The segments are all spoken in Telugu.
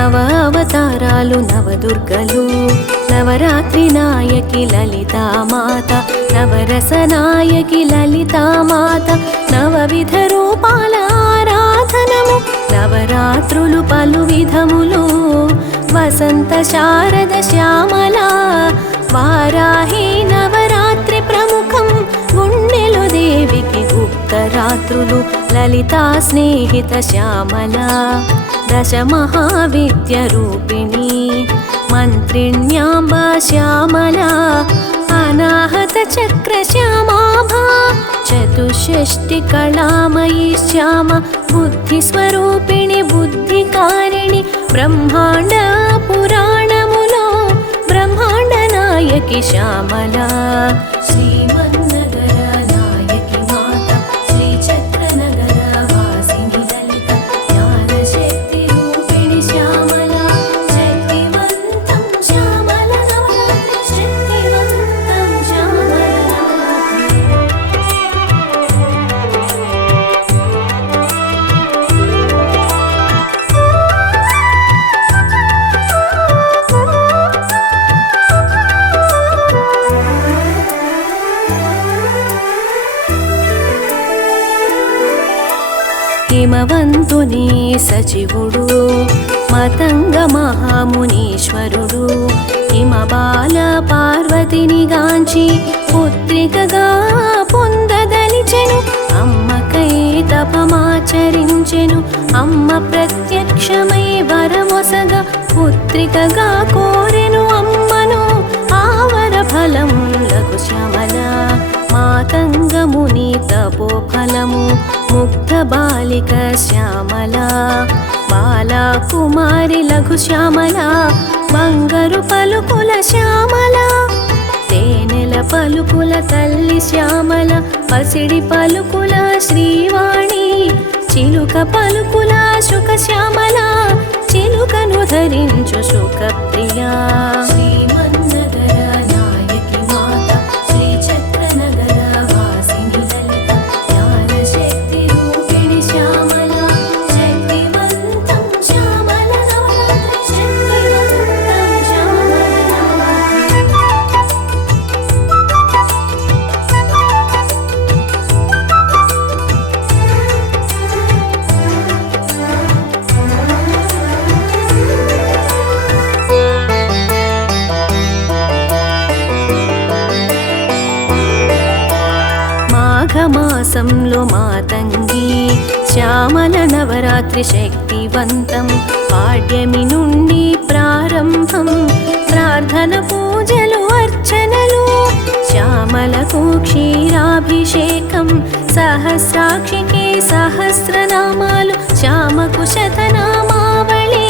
నవ అవతారాలు నవదుర్గలు నవరాత్రి నాయకి లలితామాత నవరస నాయకి లలితామాత నవవిధ రూపాల ఆరాధనము నవరాత్రులు పలు విధములు వసంత శారద శ్యామల వారాహి నవరాత్రి ప్రముఖం గుండెలు దేవికి గుప్తరాత్రులు లలితా స్నేహిత శ్యామల దశ మహావిద్య రూపిణి మంత్రిణ్యాంబ శ్యామల అనాహత చక్ర శ్యామాభా చతుషష్టి కళామయీ శ్యామ బుద్ధి స్వరూపిణి బుద్ధికారిణి బ్రహ్మాండ పురాణములో బ్రహ్మాండ నాయకి శ్యామల శ్రీమన్నగర నాయకి మాత శ్రీచక్ర నగర వాసిని లలిత జ్ఞానశక్తి రూపిణి శ్యామల శక్తివంతం శ్యామల నవరాత్రి శక్తివంతం శ్యామల హిమవంతుని సచివుడు మతంగ మహామునీశ్వరుడు హిమబాల పార్వతిని గాంచి పుత్రికగా పొందదలిచెను అమ్మకై తపమాచరించెను అమ్మ ప్రత్యక్షమై వరమొసగ పుత్రికగా కోరెను అమ్మను ఆవర ఫలం లఘు శ్యామల మాతంగముని తపోఫలము ముగ్ధ బాలిక శ్యామల బాలా కుమారి లఘు శ్యామల బంగారు పలుకుల శ్యామల తేనెల పలుకుల తల్లి శ్యామల పసిడి పలుకుల శ్రీవాణి చిలుక పలుకుల శుక శ్యామల చిలుకను ధరించు సుఖప్రియా శ్రీమన్నగర నాయకి మాత శ్రీచక్ర నగర వాసిని లలిత జ్ఞానశక్తి రూపిణి శ్యామల శక్తివంతం శ్యామల నవరాత్రి శక్తివంతం శ్యామల మాఘమాసంలో మాతంగి శ్యామల నవరాత్రి శక్తివంతం పాడ్యమి నుండి ప్రారంభం ప్రార్థన పూజలు అర్చనలు శ్యామలకు క్షీరాభిషేకం సహస్రాక్షికి సహస్రనామాలు శ్యామకు శతనామావళి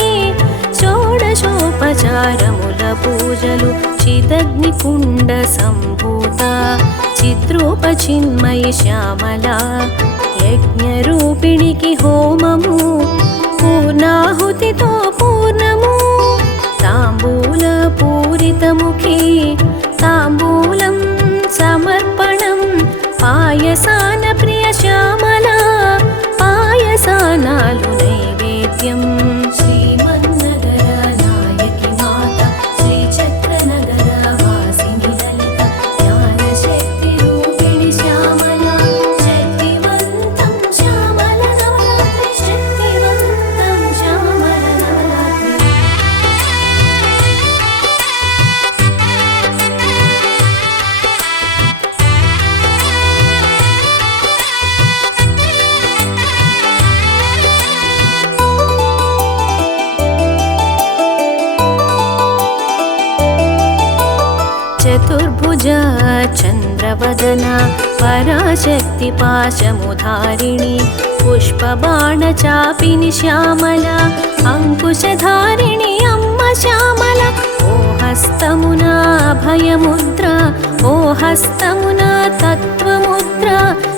షోడశోపచారముల పూజలు చిదగ్నికుండ సంభూత చిద్రూప చిన్మయి శ్యామల యజ్ఞరూపిణికి హోమము పూర్ణాహుతితో పూర్ణము తాంబూల పూరితముఖి తాంబూలం సమర్పణం పాయసాన ప్రియ శ్యామల పాయసానాలు నైవేద్యం శ్రీమన్నగర నాయకి మాత శ్రీచక్ర నగర వాసిని లలిత జ్ఞానశక్తి రూపిణి శ్యామల శక్తివంతం శ్యామల నవరాత్రి శక్తివంతం శ్యామల నవరాత్రి చతుర్భుజ చంద్రవదన పరాశక్తి పాశముధారిణి పుష్పబాణ చాపిని శ్యామల అంకుశధారిణి అమ్మ శ్యామల ఓ హస్తమున అభయముద్ర ఓ హస్తమున తత్వముద్ర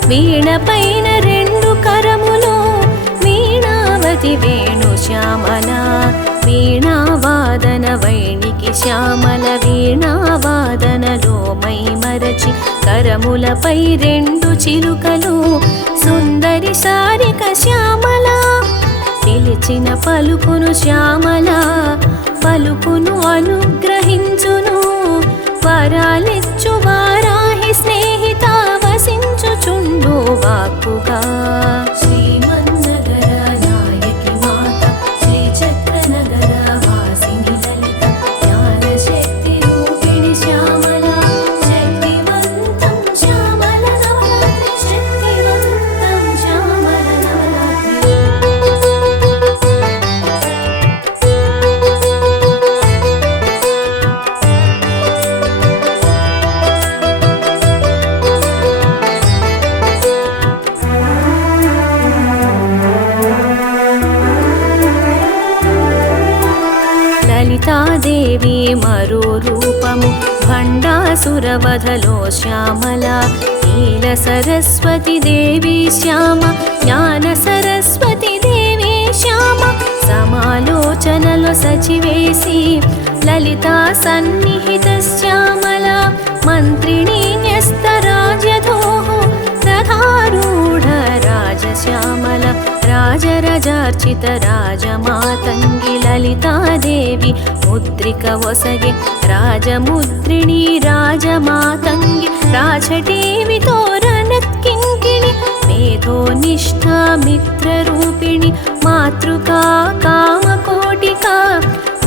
వీణపైన రెండు కరములు వీణావతి వేణు శ్యామల వీణావాదన వైణికి శ్యామల వీణావాదనలో మై మరచి కరములపై రెండు చిలుకలు సుందరి సారిక శ్యామల పిలిచిన పలుకును శ్యామల, పలుకును అనుగ్రహించును, వరాలిచ్చు వారాహి స్నేహిత వసించుచుండు వాక్కుగా. శ్రీమన్నగర నాయకి మాత, శ్రీచక్ర నగర వాసిని లలిత, జ్ఞానశక్తి రూపిణి శ్యామల, శక్తివంతం శ్యామల నవరాత్రి, శక్తివంతం శ్యామల నవరాత్రి. లలితాదేవి మరో రూపము, భండాసురవధలో శ్యామల, నీల సరస్వతి దేవి శ్యామ, జ్ఞాన సరస్వతి దేవి శ్యామ, సమాలోచనలో సచివేసి లలితా సన్నిహిత శ్యామల, మంత్రిణీ న్యస్తరాజ్యధోః రథారూఢ రాజశ్యామల, రాజరజార్చిత రాజమాతంగి లలితాదేవి, ముద్రిక ఒసగే రాజముద్రిణి రాజమాతంగి, రాజటీవి తోరణకింకిణి, మేధోనిష్ఠా మిత్రరూపిణి, మాతృకా కామకోటికా,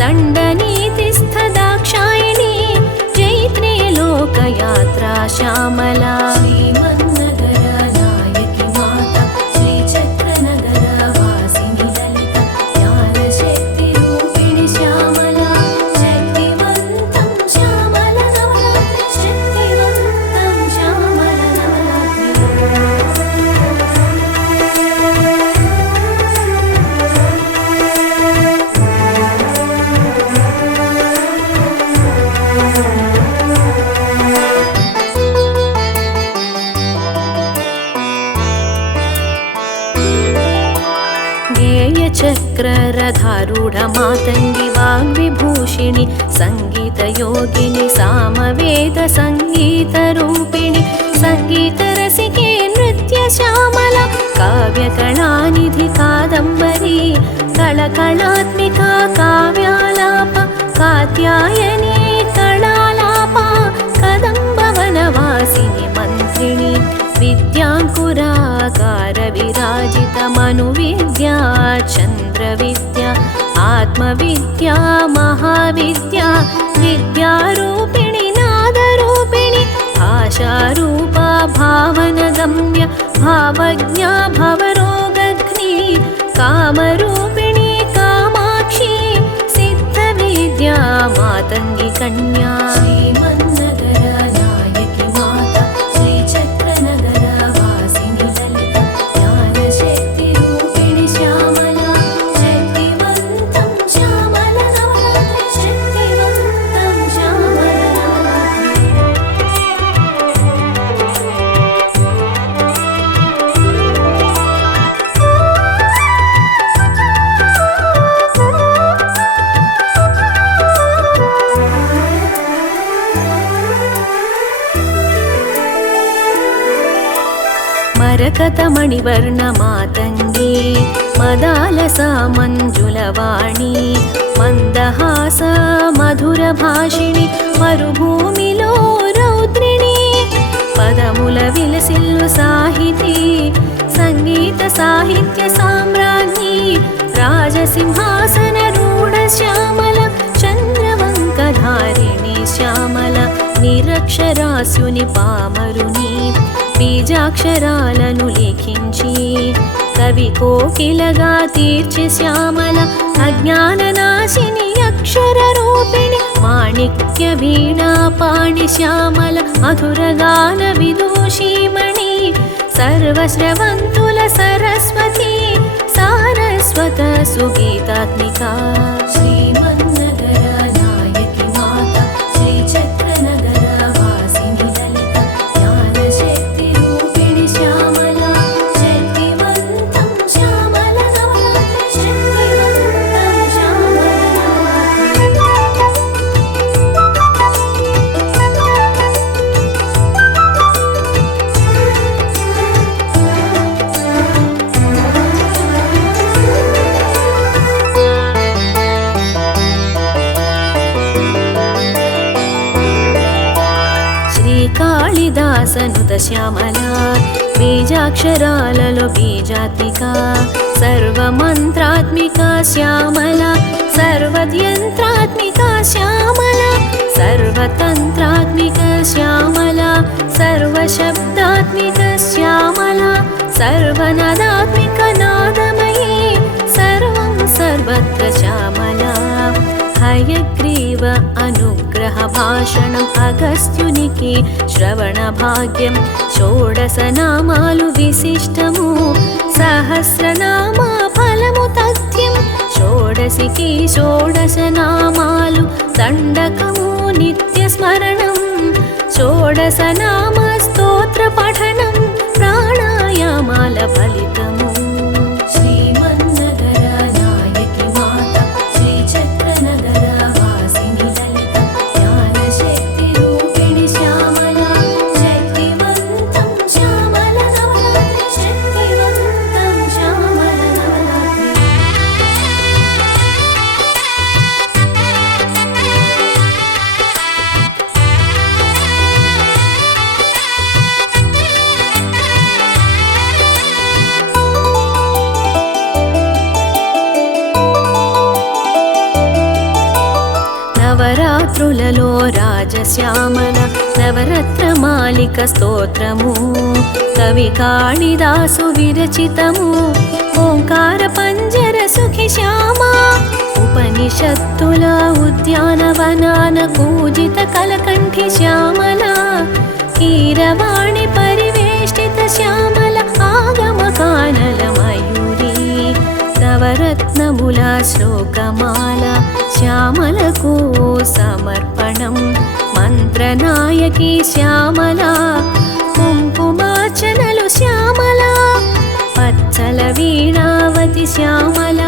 దండనీతిస్థ దాక్షాయిణి, జైత్రే లోకయాత్రా శ్యామల. శ్రీమన్నగర నాయకి మాత, శ్రీచక్ర నగర వాసిని లలిత, జ్ఞానశక్తి రూపిణి శ్యామల, శక్తివంతం శ్యామల నవరాత్రి, శక్తివంతం శ్యామల నవరాత్రి. చక్రరథారూఢ మాతంగి వాగ్విభూషిణి, సంగీతయోగిని సామవేద సంగీత రూపిణి, సంగీత రసికే నృత్య శ్యామల, కావ్యకళానిధి కాదంబరి, కళకళాత్మిక కావ్యాలాప, కాత్యాయని కళాలాప, కదంబ వనవాసిని మంత్రిణి, విద్యాంకురాకార విరాజిత మను విద్యా, చంద్ర విద్య, ఆత్మవిద్యా, మహావిద్యా, విద్యారూపిణి నాదరూపిణి, భాషారూప భావనగమ్య, భావజ్ఞా భవరోగఘ్ని, కామరూపిణి కామాక్షి, సిద్ధ విద్యా మాతంగి కన్యా. శ్రీమన్నగర నాయకి మాత, శ్రీచక్ర నగర వాసిని లలిత, జ్ఞానశక్తి రూపిణి శ్యామల, శక్తివంతం శ్యామల నవరాత్రి, శక్తివంతం శ్యామల నవరాత్రి. మరకత మణివర్ణ మాతంగి, మదాలస మంజులవాణి, మందహాస మధుర భాషిణి, మరుభూమిలో రౌద్రిణి, పదముల విలసిల్లు సాహితి, సంగీత సాహిత్య సామ్రాజ్ఞి, రాజసింహాసన రూఢ శ్యామల, చంద్రవంకధారిణి శ్యామల, నిరక్షరాస్యుని పామరుని, బీజాక్షరాలను లిఖించి కవి కోకిలగా తీర్చి శ్యామల, అజ్ఞాన నాశిని అక్షర రూపిణి, మాణిక్య వీణా పాణి శ్యామల, మధురగాన విదూషీమణి, సర్వశ్రవంతుల సరస్వతి, సారస్వత సుగీతాత్మిక. శ్రీమన్నగర నాయకి మాత, శ్రీచక్ర నగర వాసిని లలిత, జ్ఞానశక్తి రూపిణి శ్యామల, శక్తివంతం శ్యామల నవరాత్రి, శక్తివంతం శ్యామల నవరాత్రి. వ్యాసనుత శ్యామల బీజాక్షరాలలో బీజాత్మిక సర్వమంత్రాత్మిక శ్యామల సర్వయంత్రాత్మిక శ్యామల సర్వతంత్రాత్మిక శ్యామల సర్వశబ్దాత్మిక శ్యామల సర్వనాదాత్మిక నాదమయీ సర్వం సర్వత్ర శ్యామల హయగ్రీవ అనుగ్రహ భాషణం అగస్త్యునికి శ్రవణ భాగ్యం షోడశ నామాలు విశిష్టము సహస్రనామ ఫలము తథ్యం షోడశికి షోడశ నామాలు దండకము నిత్య స్మరణం షోడశ నామ స్తోత్ర పఠనం ప్రాణాయామాల ఫలితము శ్రీమన్నగర నాయకి మాత శ్రీచక్ర నగర వాసిని లలిత జ్ఞాన శక్తి రూపిణి శ్యామల శక్తివంతం శ్యామల నవరాత్రి శక్తివంతం శ్యామల నవరాత్రి నవరాత్రులలో రాజశ్యామల నవరత్నమాలిక స్తోత్రము కవి కాళిదాసు విరచితము ఓంకార పంజర సుఖి శ్యామ ఉపనిషత్తుల ఉద్యానవనాన పూజిత కలకంఠి శ్యామల కీరవాణి పరివేష్టిత శ్యామల ఆగమ కానల మయూరి నవరత్నముల శ్లోకమాల శ్యామలకు సమర్పణం మంత్రనాయకి శ్యామల కుంకుమార్చనలు శ్యామల పచ్చల వీణావతి శ్యామల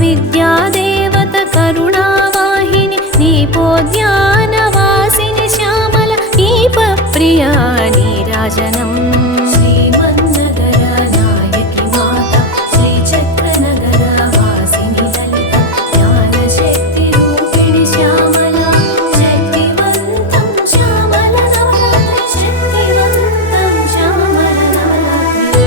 విద్యాదేవత కరుణావాహిని దీపోద్యానవాసిని శ్యామల దీప ప్రియా నీరాజనం శ్రీమన్నగర నాయకి మాత శ్రీచక్ర నగర వాసిని లలిత జ్ఞాన శక్తి రూపిణి శ్యామల శక్తివంతం శ్యామల నవరాత్రి శక్తివంతం శ్యామల నవరాత్రి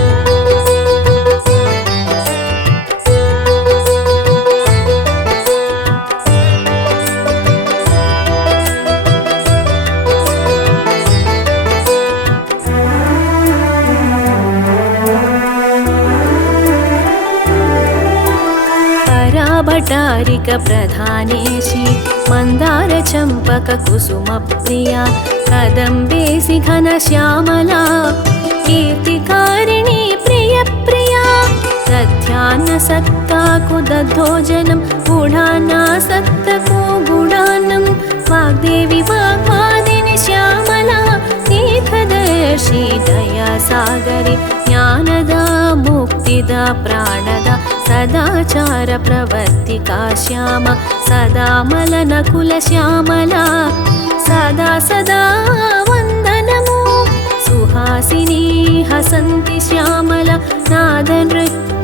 పరాభటారిక ప్రధానేశి మందార చంపక కుసుమ ప్రియా కదంబేసి ఘన శ్యామల కీర్తికారిణి ప్రియ ప్రియా దధ్యాన్న సక్తాకు దద్దోజనం గుడానాసక్తకు గుడాన్నం వాగ్దేవి వాగ్వాదిని శ్యామల తీర్థదర్శి దయా సాగరి జ్ఞానద ముక్తిద ప్రాణద సదాచార ప్రవర్తికా శ్యామ సదా మలనకుల శ్యామల సదా సదా వందనము సుహాసిని హసంతి శ్యామల నాద నృత్య